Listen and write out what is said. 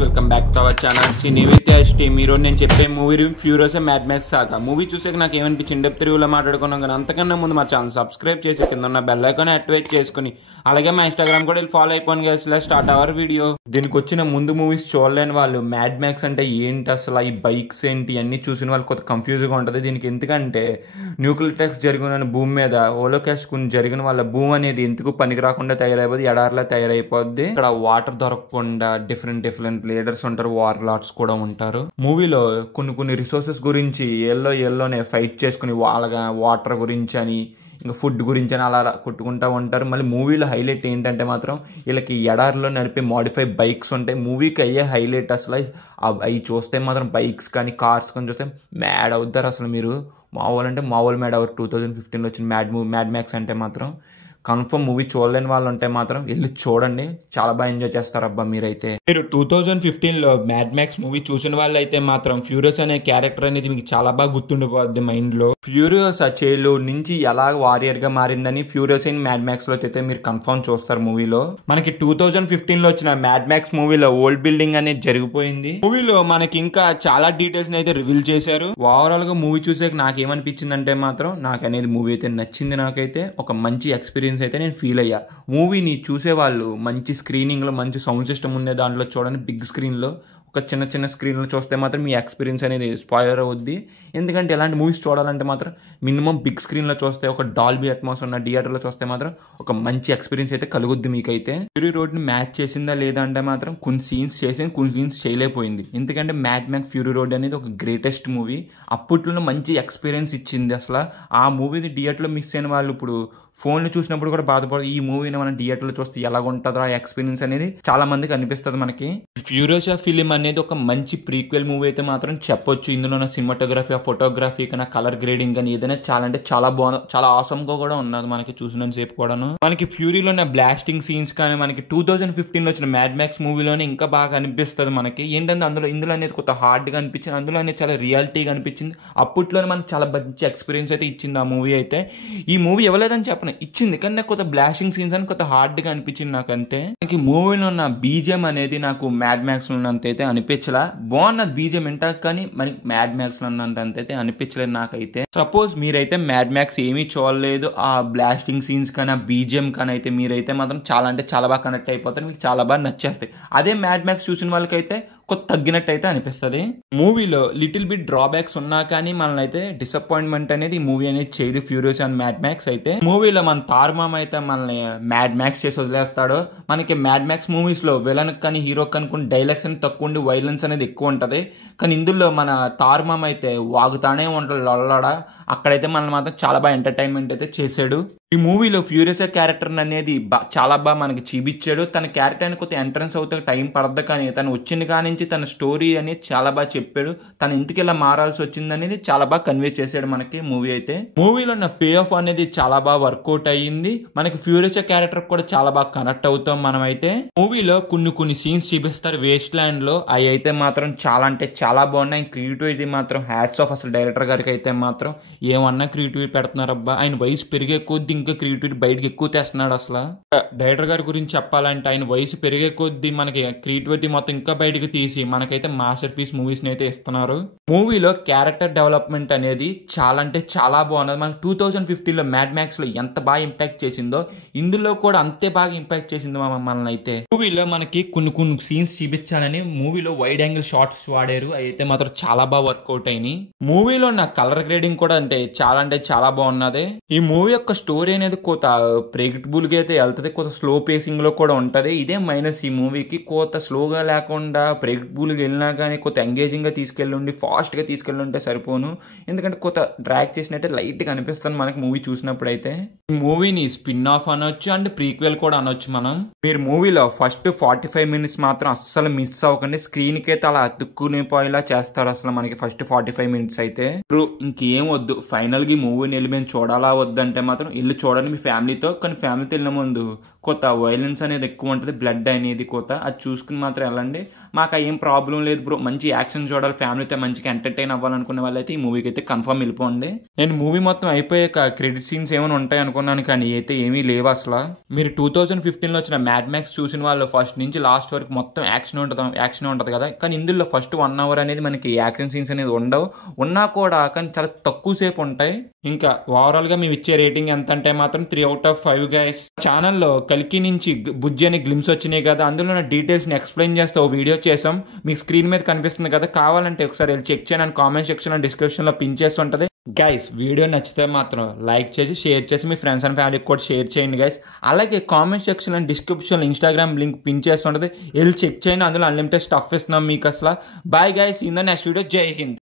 Welcome back to our channel cine with ST. మీరు నేను చెప్పే మూవీ ఫ్యూరియస్ మ్యాడ్ మ్యాక్స్ సాగా movie చూసాక నాకు ఏమనిపించింది డెప్త్ రివ్యూలో మాట్లాడుకున్నాం. కానీ అంతకన్నా ముందు మా ఛానల్ సబ్స్క్రైబ్ చేసి కింద ఉన్న బెల్ ఐకాన్ యాక్టివేట్ చేసుకుని అలాగే మా ఇన్స్టాగ్రామ్ కూడా ఫాలో అయిపోయి guys. Let's start our video. దీనికి వచ్చిన ముందు మూవీస్ చూడలేని వాళ్ళు మ్యాడ్ మ్యాక్స్ అంటే ఏంటి అసలు, ఈ బైక్స్ ఏంటి అన్ని చూసిన వాళ్ళు కొత్త కన్ఫ్యూజ్గా ఉంటుంది. దీనికి ఎందుకంటే న్యూక్లియర్ అటాక్స్ జరిగిన భూమి మీద హోలోకాస్ట్ జరిగిన వాళ్ళ భూమి అనేది ఎందుకు పనికి రాకుండా తయారైపోద్ది, ఎడారిలా తయారైపోద్ది. ఇక్కడ వాటర్ దొరకకుండా డిఫరెంట్ లీడర్స్ ఉంటారు, వార్ లార్డ్స్ కూడా ఉంటారు. మూవీలో కొన్ని రిసోర్సెస్ గురించి ఎల్లోనే ఫైట్ చేసుకుని వాళ్ళగా వాటర్ గురించి అని ఇంకా ఫుడ్ గురించి అని అలా కొట్టుకుంటూ ఉంటారు. మళ్ళీ మూవీలో హైలైట్ ఏంటంటే మాత్రం వీళ్ళకి ఎడారిలో నడిపే మాడిఫై బైక్స్ ఉంటాయి. మూవీకి అయ్యే హైలైట్ అసలు అవి చూస్తే మాత్రం బైక్స్ కానీ కార్స్ కానీ చూస్తే మ్యాడ్ అవుతారు అసలు. మీరు మామూలు మ్యాడ్ అవర్ 2015లో వచ్చిన మ్యాడ్ మ్యాక్స్ అంటే మాత్రం కన్ఫర్మ్ మూవీ చూడలేని వాళ్ళు ఉంటే మాత్రం వెళ్ళి చూడండి, చాలా బాగా ఎంజాయ్ చేస్తారు అబ్బా మీరైతే. మీరు 2015లో మ్యాడ్ మ్యాక్స్ మూవీ చూసిన వాళ్ళు అయితే మాత్రం ఫ్యూరియస్ అనే క్యారెక్టర్ అనేది మీకు చాలా బాగా గుర్తుండిపోద్ది మైండ్ లో. ఫ్యూరియస్ ఆ చైల్డ్ నుంచి ఎలా వారియర్ గా మారిందని ఫ్యూరియస్ ఇన్ మ్యాడ్ మ్యాక్స్ లో అయితే మీరు కన్ఫర్మ్ చూస్తారు మూవీలో. మనకి 2015లో వచ్చిన మ్యాడ్ మ్యాక్స్ మూవీలో ఓల్డ్ బిల్డింగ్ అనేది జరిగిపోయింది. మూవీలో మనకి ఇంకా చాలా డీటెయిల్స్ అయితే రివీల్ చేశారు. ఓవరాల్ గా మూవీ చూసాక నాకేమనిపించింది అంటే మాత్రం నాకు అనేది మూవీ అయితే నచ్చింది. నాకైతే ఒక మంచి ఎక్స్పీరియన్స్ అయితే నేను ఫీల్ అయ్యా. మూవీని చూసేవాళ్ళు మంచి స్క్రీనింగ్లో మంచి సౌండ్ సిస్టమ్ ఉండే దాంట్లో చూడండి. బిగ్ స్క్రీన్లో ఒక చిన్న స్క్రీన్లో చూస్తే మాత్రం మీ ఎక్స్పీరియన్స్ అనేది స్పాయిలర్ అవుద్ది. ఎందుకంటే ఇలాంటి మూవీస్ చూడాలంటే మాత్రం మినిమం బిగ్ స్క్రీన్లో చూస్తే, ఒక డాల్బీ అట్మాస్ ఉన్న థియేటర్లో చూస్తే మాత్రం ఒక మంచి ఎక్స్పీరియన్స్ అయితే కలుగుద్ది మీకైతే. ఫ్యూరీ రోడ్ని మ్యాచ్ చేసిందా లేదా అంటే మాత్రం కొన్ని సీన్స్ చేసింది, కొన్ని సీన్స్ చేయలేకపోయింది. ఎందుకంటే మ్యాడ్ మ్యాక్స్ ఫ్యూరీ రోడ్ అనేది ఒక గ్రేటెస్ట్ మూవీ. అప్పట్లో మంచి ఎక్స్పీరియన్స్ ఇచ్చింది అసలు. ఆ మూవీని థియేటర్లో మిస్ అయిన వాళ్ళు ఇప్పుడు ఫోన్లు చూసినప్పుడు కూడా బాధపడదు. ఈ మూవీని మనం థియేటర్లో చూస్తే ఎలా ఉంటుందో ఆ ఎక్స్పీరియన్స్ అనేది చాలా మందికి అనిపిస్తుంది మనకి. ఫ్యూరియస్ ఫిలిం అనేది ఒక మంచి ప్రీక్వెల్ మూవీ అయితే మాత్రం చెప్పొచ్చు. ఇందులో ఉన్న సినిమాటోగ్రఫీ, ఫోటోగ్రఫీ కానీ కలర్ గ్రేడింగ్ కానీ ఏదైనా చాలా అంటే చాలా బాగుంది, చాలా ఆసమ్ గా కూడా ఉన్నది మనకి చూసినంత సేపు కూడాను. మనకి ఫ్యూరీలో ఉన్న బ్లాస్టింగ్ సీన్స్ కానీ మనకి 2015లో వచ్చిన మ్యాడ్ మ్యాక్స్ మూవీలోనే ఇంకా బాగా అనిపిస్తుంది మనకి. ఏంటంటే ఇందులో అనేది కొత్త హార్డ్గా అనిపించింది, అందులో అనేది చాలా రియాలిటీగా అనిపించింది. అప్పట్లోనే మనకి చాలా మంచి ఎక్స్పీరియన్స్ అయితే ఇచ్చింది ఆ మూవీ అయితే. ఈ మూవీ ఇవ్వలేదని చెప్పను, ఇచ్చింది, కానీ నాకు కొత్త బ్లాస్టింగ్ సీన్స్ అని కొత్త హార్డ్గా అనిపించింది నాకు అంతే. నాకు ఈ మూవీలో ఉన్న బీజిఎం అనేది నాకు మ్యాడ్ మ్యాక్స్ లో ఉన్నంత అయితే అనిపించలా. బాగున్నది బీజిఎం వింటాక, కానీ మనకి మ్యాడ్ మ్యాక్స్ లో ఉన్నంత అయితే అనిపించలేదు నాకైతే. సపోజ్ మీరైతే మ్యాడ్ మ్యాక్స్ ఏమీ చూడలేదు, ఆ బ్లాస్టింగ్ సీన్స్ కానీ ఆ బీజిఎం కానీ అయితే మీరైతే మాత్రం చాలా అంటే చాలా బాగా కనెక్ట్ అయిపోతారు, మీకు చాలా బాగా నచ్చేస్తాయి. అదే మ్యాడ్ మ్యాక్స్ చూసిన వాళ్ళకైతే కొత్త తగ్గినట్టు అయితే అనిపిస్తుంది. మూవీలో లిటిల్ బిట్ డ్రాబ్యాక్స్ ఉన్నా కానీ మనల్ని అయితే డిసప్పాయింట్మెంట్ అనేది ఈ మూవీ అనేది చేయదు. ఫ్యూరియస్ అండ్ మ్యాడ్ మ్యాక్స్ అయితే మూవీలో మన తార్మామ అయితే మనల్ని మ్యాడ్ మ్యాక్స్ చేసి వదిలేస్తాడు. మనకి మ్యాడ్ మ్యాక్స్ మూవీస్ లో విలన్ కానీ హీరో కనుక్కుని డైలాగ్స్ అనేది తక్కువ ఉండి వైలెన్స్ అనేది ఎక్కువ ఉంటుంది. కానీ ఇందులో మన తార్మామ అయితే వాగుతానే ఉంటాడు లొల్లడా. అక్కడైతే మనల్ని మాత్రం చాలా బాగా ఎంటర్టైన్మెంట్ అయితే చేశాడు. ఈ మూవీలో ఫ్యూరియస్ క్యారెక్టర్ అనేది చాలా బాగా మనకి చూపించాడు. తన క్యారెక్టర్ అని కొత్త ఎంట్రన్స్ అవుతే టైం పడద్దు, కానీ తను వచ్చిన కానించి తన స్టోరీ అనేది చాలా బాగా చెప్పాడు. తను ఎందుకు ఇలా మారాల్సి వచ్చింది అనేది చాలా బాగా కన్వే చేశాడు మనకి మూవీ అయితే. మూవీలో ఉన్న పే ఆఫ్ అనేది చాలా బాగా వర్కౌట్ అయ్యింది. మనకి ఫ్యూరియస్ క్యారెక్టర్ కూడా చాలా బాగా కనెక్ట్ అవుతాం మనం అయితే. మూవీలో కొన్ని సీన్స్ చూపిస్తారు వేస్ట్ ల్యాండ్ లో, అవి అయితే మాత్రం చాలా అంటే చాలా బాగున్నాయి. క్రియేటివిటీ మాత్రం హ్యాట్స్ ఆఫ్ అసలు డైరెక్టర్ గారికి అయితే మాత్రం. ఏమన్నా క్రియేటివిటీ పెడుతున్నారు అబ్బా. ఆయన వయసు పెరిగే కొద్ది ఇంకా క్రియేటివిటీ బయటకి ఎక్కువ తెస్తున్నాడు అసలు. డైరెక్టర్ గారి గురించి చెప్పాలంటే ఆయన వయసు పెరిగే కొద్దీ మనకి క్రియేటివిటీ మొత్తం ఇంకా బయటకు తీసి మనకైతే మాస్టర్ పీస్ మూవీస్ అయితే ఇస్తున్నారు. మూవీలో క్యారెక్టర్ డెవలప్మెంట్ అనేది చాలా అంటే చాలా బాగున్నది. మనకి 2015లో మ్యాడ్ మ్యాక్స్ లో ఎంత బాగా ఇంపాక్ట్ చేసిందో ఇందులో కూడా అంతే బాగా ఇంపాక్ట్ చేసింది మమ్మల్ని అయితే. మూవీలో మనకి కొన్ని సీన్స్ చూపించాలని మూవీలో వైడ్ యాంగిల్ షార్ట్స్ వాడారు, అయితే మాత్రం చాలా బాగా వర్కౌట్ అయినాయి. మూవీలో ఉన్న కలర్ గ్రేడింగ్ కూడా అంటే చాలా బాగున్నది. ఈ మూవీ యొక్క స్టోరీ అనేది కొత్త ప్రెడిక్టబుల్ గా అయితే వెళ్తుంది, కొత్త స్లో పేసింగ్ లో కూడా ఉంటది. ఇదే మైనస్ ఈ మూవీకి. కొత్త స్లోగా లేకుండా ప్రెడిక్టబుల్ గా వెళ్ళినా కానీ కొత్త ఎంగేజింగ్ గా తీసుకెళ్ళండి, ఫాస్ట్ గా తీసుకెళ్ళుంటే సరిపోను. ఎందుకంటే కొత్త డ్రాగ్ చేసినట్టే లైట్ గా అనిపిస్తుంది మనకి మూవీ చూసినప్పుడు అయితే. ఈ మూవీని స్పిన్ ఆఫ్ అనొచ్చు అండ్ ప్రీక్వెల్ కూడా అనొచ్చు మనం. మీరు మూవీలో ఫస్ట్ 45 మినిట్స్ మాత్రం అస్సలు మిస్ అవ్వకండి. స్క్రీన్ కి అయితే అలా అతుక్కునే పోయేలా చేస్తారు అసలు మనకి ఫస్ట్ 45 మినిట్స్ అయితే. ఇంకేం వద్దు, ఫైనల్ గా మూవీని వెళ్ళి మేము చూడాలా వద్దంటే మాత్రం ఇల్లు చూడండి మీ ఫ్యామిలీతో. కానీ ఫ్యామిలీతో వెళ్ళిన ముందు కొత్త వైలెన్స్ అనేది ఎక్కువ ఉంటుంది, బ్లడ్ అనేది కొత్త, అది చూసుకుని మాత్రం వెళ్ళండి. మాకు ఏం ప్రాబ్లం లేదు బ్రో, మంచి యాక్షన్ చూడాలి, ఫ్యామిలీతో మంచిగా ఎంటర్టైన్ అవ్వాలనుకునే వాళ్ళైతే ఈ మూవీకి అయితే కన్ఫర్మ్ వెళ్ళిపోండి. నేను మూవీ మొత్తం అయిపోయాక క్రెడిట్ సీన్స్ ఏమైనా ఉంటాయి అనుకున్నాను, కానీ అయితే ఏమీ లేవు అసలు. మీరు 2015లో వచ్చిన మ్యాడ్ మ్యాక్స్ చూసిన వాళ్ళు ఫస్ట్ నుంచి లాస్ట్ వరకు మొత్తం యాక్షన్ ఉంటుంది కదా, కానీ ఇందులో ఫస్ట్ 1 hour అనేది మనకి యాక్షన్ సీన్స్ అనేది ఉండవు, ఉన్నా కూడా కానీ చాలా తక్కువ సేపు ఉంటాయి. ఇంకా ఓవరాల్ గా మేము ఇచ్చే రేటింగ్ ఎంత అంటే మాత్రం 3 out of 5 గైస్. ఛానల్లో కల్కి నుంచి బుజ్జి అనే గ్లిమ్స్ వచ్చినాయి కదా, అందులో నా డీటెయిల్స్ ని ఎక్స్ప్లెయిన్ చేస్తే ఓ వీడియో చేసాం, మీకు స్క్రీన్ మీద కనిపిస్తుంది కదా, కావాలంటే ఒకసారి వెళ్ళి చెక్ చేయని కామెంట్ సెక్షన్ డిస్క్రిప్షన్ లో పిన్ చేసి ఉంటుంది గైస్. వీడియో నచ్చితే మాత్రం లైక్ చేసి షేర్ చేసి మీ ఫ్రెండ్స్ అండ్ ఫ్యామిలీకి కూడా షేర్ చేయండి గైస్. అలాగే కామెంట్ సెక్షన్ అండ్ డిస్క్రిప్షన్లో ఇన్స్టాగ్రామ్ లింక్ పిన్ చేసి ఉంటుంది, వెళ్ళి చెక్ చేయండి, అందులో అన్లిమిటెడ్ స్టఫ్ ఇస్తున్నాం మీకు అసలు. Bye guys, in the next video. Jai Hind.